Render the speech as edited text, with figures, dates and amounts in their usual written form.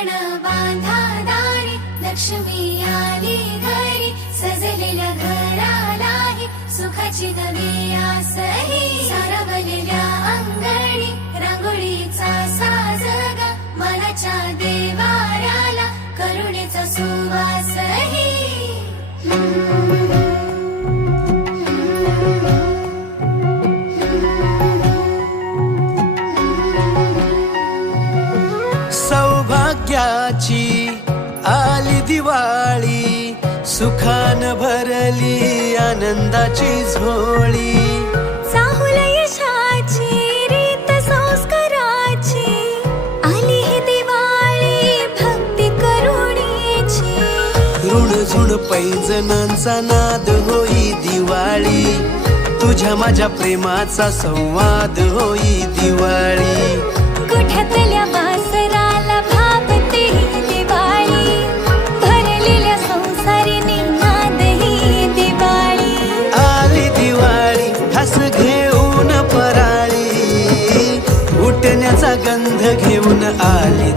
तोरण बांधा दारी, लक्ष्मी आली घरी, सजलेल्या घरालाही सुखाची नवी आसही. सारवलेल्या अंगणी रांगोळीचा साजगा, मनाच्या देवाऱ्याला करुणेचा सुवासही. सौभाग्याची आली दिवाळी, सुखान भरली आनंदाची झोळी. चाहुल यशाची रीत संस्काराची, आली ही दिवाळी भक्ती करुणेची. ऋणझुण पैंजणांचा नाद होई दिवाळी, तुझ्या माझ्या प्रेमाचा संवाद होई दिवाळी. कुठ्यातल्या वासराला भावते ही दिवाळी, भरलेल्या संसारीने नाद ही दिवाळी. आली दिवाळी हस घेऊन पराळी, उठण्याचा गंध घेऊन आली